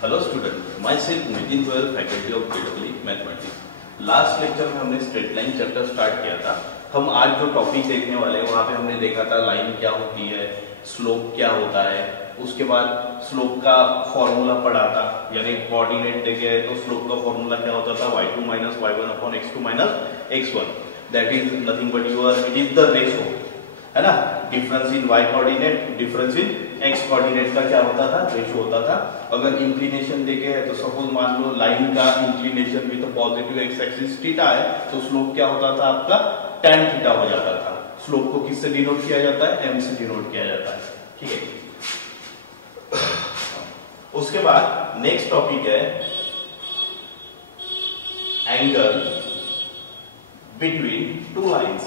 Hello student, my self Nitin Goyal, faculty of BEE mathematics. Last lecture में हमने straight line chapter start किया था। हम आज जो टॉपिक देखने वाले हैं वहां पे हमने देखा था लाइन क्या होती है, स्लोप क्या होता है, उसके बाद स्लोप का फॉर्मूला पढ़ा था, यानी कोऑर्डिनेट देखे है तो स्लोप का फॉर्मूला क्या होता था, y2 minus y1 upon x2 minus x1, that is nothing but it is the ratio, है ना। Difference in y coordinate, difference in x coordinate का क्या होता था, रेशो होता था। अगर इंक्लिनेशन देखे है तो सपोज मान लो लाइन का inclination with positive x axis theta है, तो स्लोप क्या होता था आपका, tan थीटा हो जाता था। स्लोप को किससे डिनोट किया जाता है, m से डिनोट किया जाता है, ठीक है। उसके बाद नेक्स्ट टॉपिक है angle between two lines,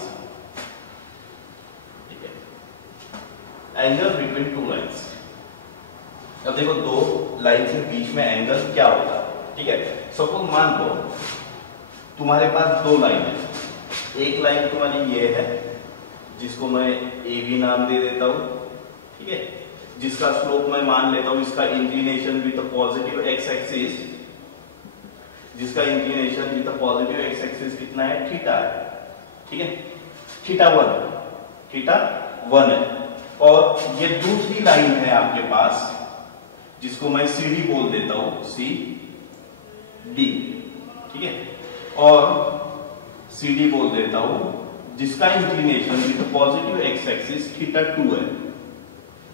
angle between two lines. अब देखो दो लाइन के बीच में एंगल क्या होता है, ठीक है। सपोज मान लो तुम्हारे पास दो लाइन है, एक लाइन तुम्हारी ये है जिसको मैं ए बी नाम दे देता हूं, ठीक है, जिसका स्लोप मैं मान लेता हूं इसका inclination with positive X axis, जिसका inclination with positive X axis कितना है, थीटा है, ठीक है, थीटा वन है। और ये दूसरी लाइन है आपके पास जिसको मैं सी डी बोल देता हूं, सी डी, ठीक है, और सी डी बोल देता हूं जिसका inclination with positive X axis theta 2 है।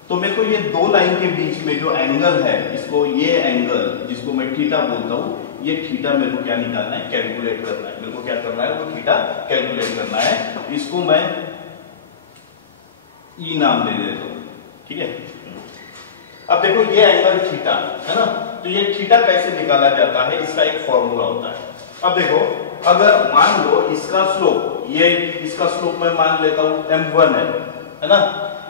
तो मेरे को ये दो लाइन के बीच में जो एंगल है, इसको ये एंगल जिसको मैं थीटा बोलता हूं, ये थीटा मेरे को क्या निकालना है, कैलकुलेट करना है। मेरे को क्या करना है, वो थीटा कैलकुलेट करना है। इसको मैं ई नाम दे देता हूं, ठीक है। अब देखो ये एंगल थीटा है ना, तो ये थीटा कैसे निकाला जाता है, इसका एक फॉर्मूला होता है। अब देखो अगर मान लो इसका स्लोप, ये इसका स्लोप मैं मान लेता हूं m1 है ना,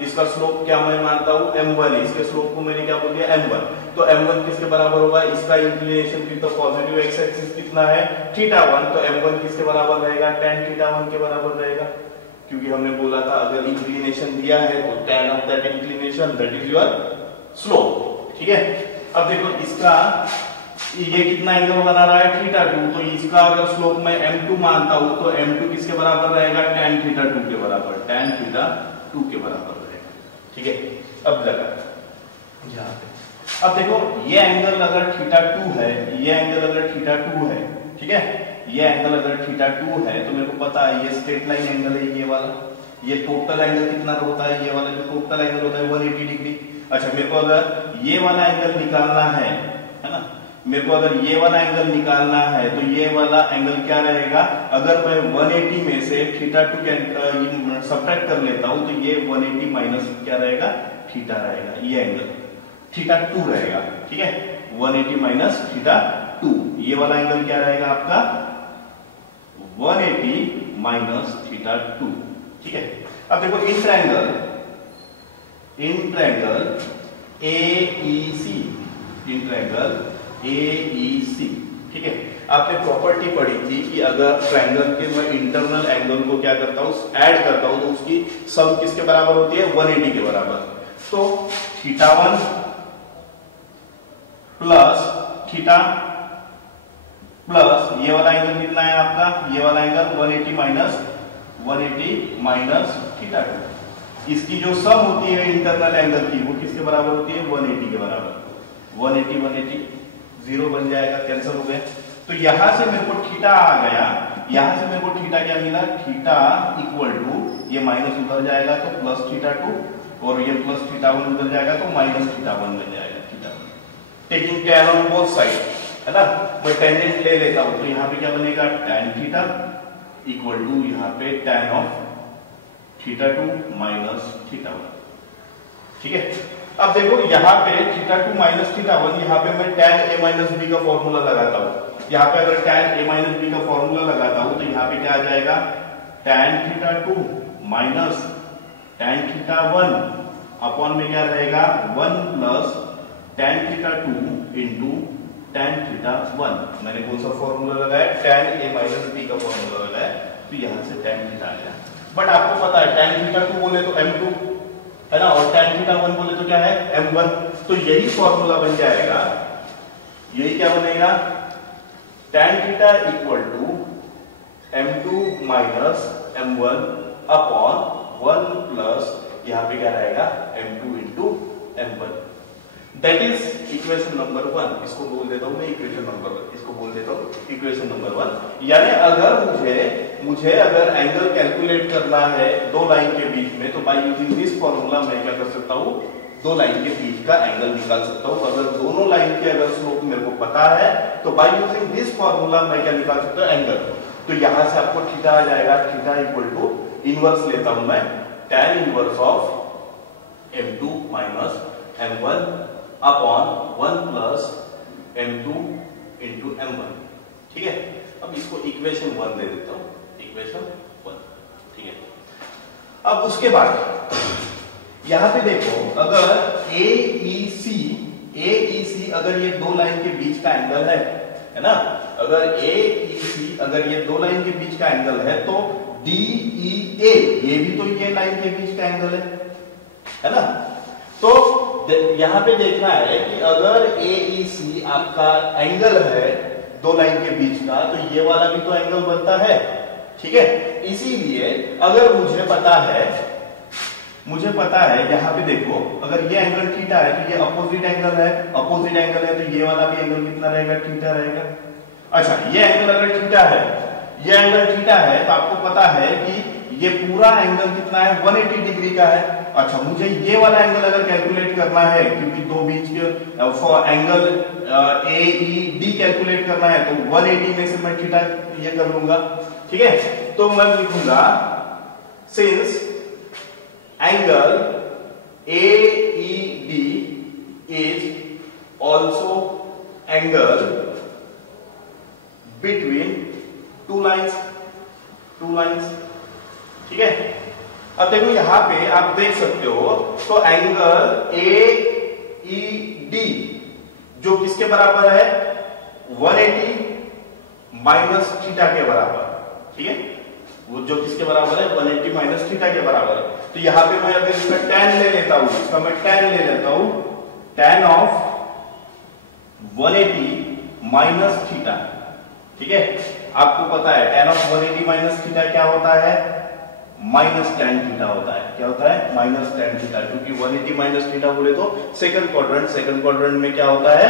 इसका स्लोप क्या मैं मानता हूं, m1 है, इसके स्लोप को मैंने क्या बोल दिया, m1। तो m1 किसके बराबर होगा, इसका inclination with positive X axis कितना है, थीटा1, तो m1 किसके बराबर रहेगा, tan थीटा1 के बराबर रहेगा, क्योंकि हमने बोला था अगर इंक्लिनेशन दिया है तो tan of that inclination that is your slope, ठीक है। अब देखो इसका ये कितना एंगल बना रहा है, थीटा2, तो इसका अगर स्लोप मैं m2 मानता हूं तो m2 किसके बराबर रहेगा, tan थीटा2 के बराबर, tan थीटा2 के बराबर रहेगा, ठीक है। अब लगा यहां पे, अब देखो ये एंगल अगर थीटा2 है, ये एंगल अगर थीटा2 है, ठीक है, ये एंगल अगर थीटा2 है तो मेरे को पता है ये स्ट्रेट लाइन एंगल है, ये वाला, ये टोटल एंगल कितना होता है, ये वाला जो टोटल एंगल होता है 180 डिग्री। अच्छा मेरे को अगर ये वाला एंगल निकालना है ना, मेरे को अगर ये वाला एंगल निकालना है तो ये वाला एंगल क्या रहेगा, अगर मैं 180 में से थीटा2 के सब्ट्रैक्ट कर लेता हूं तो ये 180 माइनस क्या रहेगा, थीटा रहेगा, ये एंगल थीटा2 रहेगा, ठीक है, 180 माइनस थीटा2, ये वाला एंगल क्या रहेगा आपका 180 माइनस थीटा2, ठीक है। अब देखो in triangle AEC, in triangle AEC, ठीक है। आपने प्रॉपर्टी पढ़ी थी कि अगर ट्रायंगल के मैं इंटरनल एंगल को क्या करता हूं, ऐड करता हूं, तो उसकी सम किसके बराबर होती है, 180 के बराबर। तो थीटा1 प्लस थीटा प्लस ये वाला एंगल कितना है आपका, ये वाला एंगल 180 माइनस थीटा2, इसकी जो सम होती है इंटरनल एंगल की वो किसके बराबर होती है, 180 के बराबर। 180 जीरो बन जाएगा, कैंसिल हो गया। तो यहां से मेरे को थीटा आ गया, यहां से मेरे को थीटा क्या मिला, थीटा इक्वल टू ये माइनस उधर जाएगा तो प्लस थीटा2, और ये प्लस थीटा1 उधर जाएगा तो माइनस थीटा1 बन जाएगा, थीटा1 taking tan on both side, है ना। मैं टेंजेंट ले लेता हूं तो यहां पे क्या बनेगा, tan थीटा इक्वल टू यहां पे tan ऑफ थीटा2 माइनस थीटा1, ठीक है। अब देखो यहां पे थीटा2 माइनस थीटा1, यहां पे मैं tan a माइनस b का फॉर्मूला लगाता हूं। यहां पे अगर tan a माइनस b का फॉर्मूला लगाता हूं तो यहां पे क्या आ जाएगा, tan थीटा2 माइनस tan थीटा1 अपॉन में क्या रहेगा, 1 प्लस tan थीटा2 इंटू tan थीटा1। मैंने कौन सा फॉर्मूला लगाया, tan a माइनस b का फॉर्मूला लगाया, तो यहां से tan थीटा आ गया। बट आपको पता है tan थीटा2 बोले तो m2 है ना, और tan थीटा1 बोले तो क्या है m1। तो यही फॉर्मूला बन जाएगा यही क्या बनेगा, tan theta equal to m2 minus m1 upon 1 plus यहां पे क्या रहेगा m2 into m1। That is equation number 1। इसको बोल देता हूं मैं इक्वेशन नंबर 1, इसको बोल देता हूं इक्वेशन नंबर 1। यानी अगर मुझे अगर एंगल कैलकुलेट करना है दो लाइन के बीच में, तो बाय यूजिंग दिस फॉर्मूला मैं क्या कर सकता हूं, दो लाइन के बीच का एंगल निकाल सकता हूं। अगर दोनों लाइन के अगर स्लोप मेरे को पता है तो बाय यूजिंग दिस फॉर्मूला मैं क्या निकाल सकता हूं, एंगल। तो यहां से आपको थीटा आ जाएगा, थीटा इक्वल टू इनवर्स लेता हूं मैं tan inverse of m2 minus m1 upon 1 plus m2 into m1। ठीक है, अब इसको इक्वेशन 1 दे देता हूं, इक्वेशन 1। ठीक है, अब उसके बाद यहां पे देखो, अगर AEC अगर ये दो लाइन के बीच का एंगल है ना, अगर AEC अगर ये दो लाइन के बीच का एंगल है, तो DEA ये भी तो ये लाइन के बीच का एंगल है ना। तो यहां पे देखना है कि अगर AEC आपका एंगल है दो लाइन के बीच का, तो ये वाला भी तो एंगल बनता है। ठीक है, इसीलिए अगर मुझे पता है यहां पे देखो, अगर ये एंगल थीटा है तो ये अपोजिट एंगल है, तो ये वाला भी एंगल कितना रहेगा, थीटा रहेगा। अच्छा, ये एंगल अगर थीटा है, ये एंगल थीटा है, तो आपको पता है कि ये पूरा एंगल कितना है, 180 डिग्री का है। अच्छा, मुझे ये वाला एंगल अगर कैलकुलेट करना है, क्योंकि दो बीच के एंगल AED कैलकुलेट करना है, तो 180 में से मैं थीटा ये कर लूंगा। ठीक है, तो मैं लिखूंगा since angle AED is also angle between two lines. ठीक है, अब देखो यहां पे आप देख सकते हो, तो एंगल AED जो किसके बराबर है, 180 माइनस थीटा के बराबर। ठीक है, वो जो किसके बराबर है, 180 माइनस थीटा के बराबर है। तो यहां पे मैं अगर इसका tan ले लेता हूं, tan ऑफ 180 माइनस थीटा। ठीक है, आपको पता है tan ऑफ 180 माइनस थीटा क्या होता है, माइनस tan थीटा होता है। क्या होता है, माइनस tan थीटा, क्योंकि 180 माइनस थीटा बोले तो सेकंड क्वाड्रेंट में क्या होता है,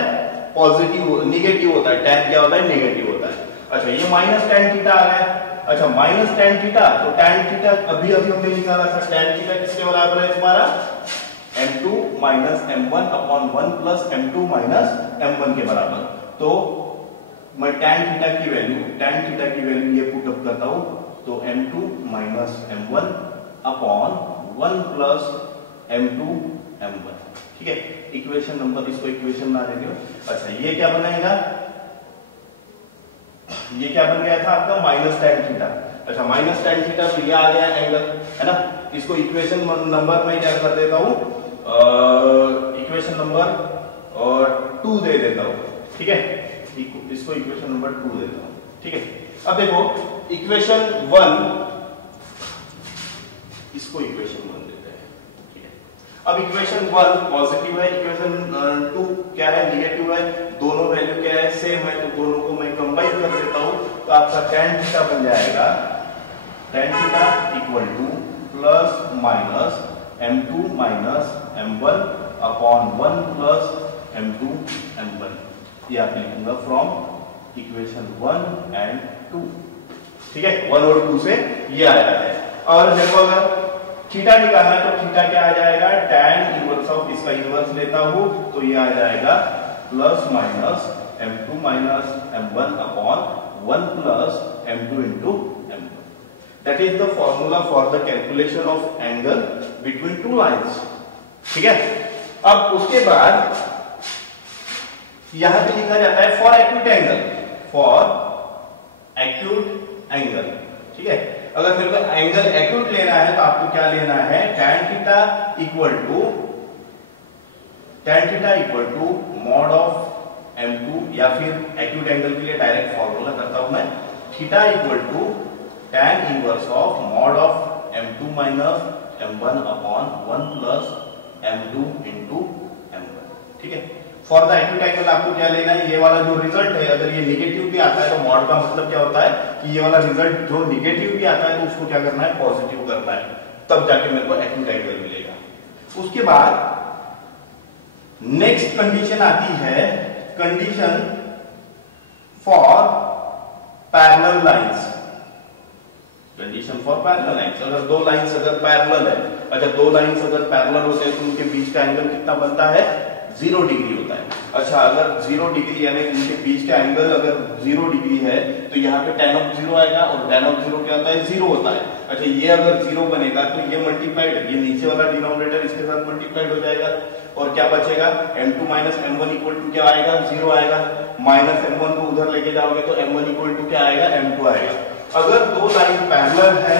पॉजिटिव निगेटिव होता है, tan क्या होता है, नेगेटिव होता है। अच्छा, ये माइनस tan थीटा आ गया। अच्छा, माइनस tan थीटा, तो tan थीटा अभी हमने निकाला था, tan थीटा किसके बराबर है तुम्हारा, m2 minus m1 upon 1 plus m2 minus m1 के बराबर। तो मैं tan थीटा की वैल्यू ये पुट अप करता हूं, तो m2 minus m1 upon 1 plus m2 m1। ठीक है, इक्वेशन नंबर, इसको इक्वेशन ना दे दो। अच्छा, ये क्या बनाएगा, ये क्या बन गया था आपका, माइनस tan थीटा। अच्छा, माइनस tan थीटा, तो ये आ गया एंगल, है ना। इसको इक्वेशन नंबर में क्या कर देता हूं, इक्वेशन नंबर 2 दे देता हूं। ठीक है, इसको इक्वेशन नंबर 2 देता हूं। ठीक है, अब देखो इक्वेशन 1, इसको इक्वेशन 1 देते हैं। ठीक है, अब इक्वेशन 1 पॉजिटिव है, इक्वेशन 2 क्या है, निगेटिव है। दोनों वैल्यू क्या है, सेम है, तो दोनों को मैं कंबाइन कर देता हूं, तो आपका tan थीटा बन जाएगा, tan theta equal two plus minus m2 minus m1 upon 1 plus m2 m1। ये आप लिखूंगा फ्रॉम इक्वेशन 1 एंड 2। ठीक है, 1 और 2 से ये आया है। और देखो अगर थीटा निकालना है, तो थीटा क्या आ जाएगा, tan इनवर्स ऑफ, इसका इनवर्स लेता हूं, तो ये आ जाएगा plus minus m2 minus m1 upon 1 plus m2 into m1। That is the formula for the calculation of angle between two lines. ठीक है, अब उसके बाद यहां पे लिखा जाता है फॉर एक्यूट एंगल। ठीक है, अगर मेरे को एंगल एक्यूट लेना है, तो आपको क्या लेना है, tan theta equal to mod of m2, या फिर एक्यूट एंगल के लिए डायरेक्ट फॉर्मूला करता हूं मैं, theta equal to tan inverse of mod of m2 minus m1 upon 1 plus m2 into m1। ठीक है, फॉर द एक्यूट एंगल आपको क्या लेना है, ये वाला जो रिजल्ट है अगर ये निगेटिव भी आता है तो मॉड का मतलब क्या होता है कि ये वाला रिजल्ट जो निगेटिव भी आता है तो उसको क्या करना है, पॉजिटिव करना है, तब जाके मेरे को एक्यूट एंगल मिलेगा। उसके बाद नेक्स्ट कंडीशन आती है condition for parallel lines. Condition for parallel lines, अगर दो लाइंस अगर पैरेलल है, अच्छा दो लाइंस अगर पैरेलल होते हैं तो उनके बीच का एंगल कितना बनता है, 0 डिग्री होता है। अच्छा अगर 0 डिग्री यानी उनके बीच का एंगल अगर 0 डिग्री है तो यहाँ पे tan ऑफ 0 आएगा और tan ऑफ 0 क्या होता है, 0 होता है। अच्छा ये अगर 0 बनेगा तो ये मल्टीप्लाइड, ये नीचे वाला डिनोमिनेटर इसके साथ मल्टीप्लाइड हो जाएगा और क्या बचेगा, m2 minus m1 equal to क्या आएगा, 0 आएगा। माइनस m1 को उधर लेके जाओगे तो m1 इक्वल टू क्या आएगा, m2 आएगा। अगर दो लाइन पैरेलल है,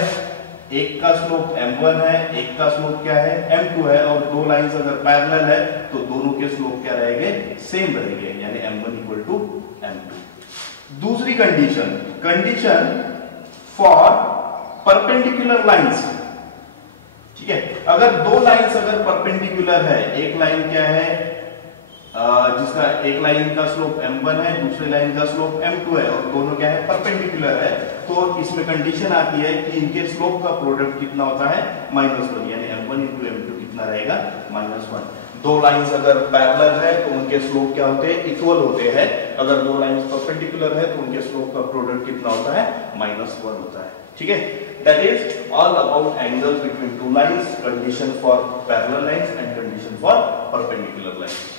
एक का स्लोप m1 है, एक का स्लोप क्या है, m2 है, और दो लाइंस अगर पैरेलल है तो दोनों के स्लोप क्या रहेंगे, सेम रहेंगे, यानी m1 इक्वल टू m2। दूसरी condition, condition for perpendicular lines, ठीक है। अगर दो लाइंस अगर परपेंडिकुलर है, एक लाइन क्या है जिसका एक लाइन का स्लोप m1 है, दूसरे लाइन का स्लोप m2 है और दोनों क्या है, परपेंडिकुलर है, तो इसमें कंडीशन आती है कि इनके स्लोप का प्रोडक्ट कितना होता है, -1, यानी m1 into m2 कितना रहेगा, -1। दो लाइंस अगर पैरेलल है तो उनके स्लोप क्या होते हैं, इक्वल होते हैं। अगर दो लाइंस परपेंडिकुलर है तो उनके स्लोप का प्रोडक्ट कितना होता है, -1 होता है, ठीक है। That is all about angles between two lines, condition for parallel lines and condition for perpendicular lines.